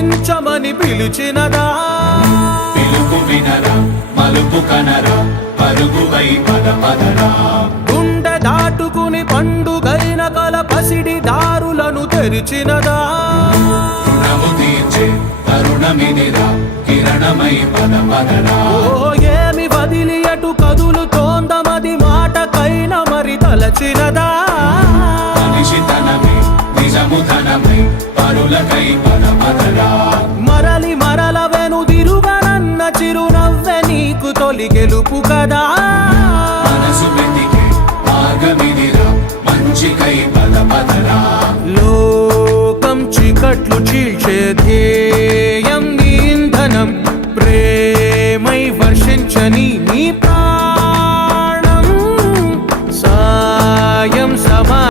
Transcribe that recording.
సాధించమని పిలిచినదా? పిలుపు వినరా మలుపు కనరా పరుగువై పద పదరా. గుండె దాటుకుని పండుగైన కల పసిడి దారులను తెరిచినదా? రుణము తీర్చే తరుణమిదిరా కిరణమై పద పదరా. ఓ ఏమి వదిలి అటు కదులుతోందమది మాటకైన మరి తలచినదా? మనిషితనమే నిజముధనమై పరులకై పద పదరా. మరలి మరల వెనుదిరుగనన్న చిరునవ్వె నీకు తొలి గెలుపు కదా? మనసు వెతికే మార్గమిదిరా మంచికై పద పదరా. లోకం చీకట్లు చీల్చే ధ్యేయ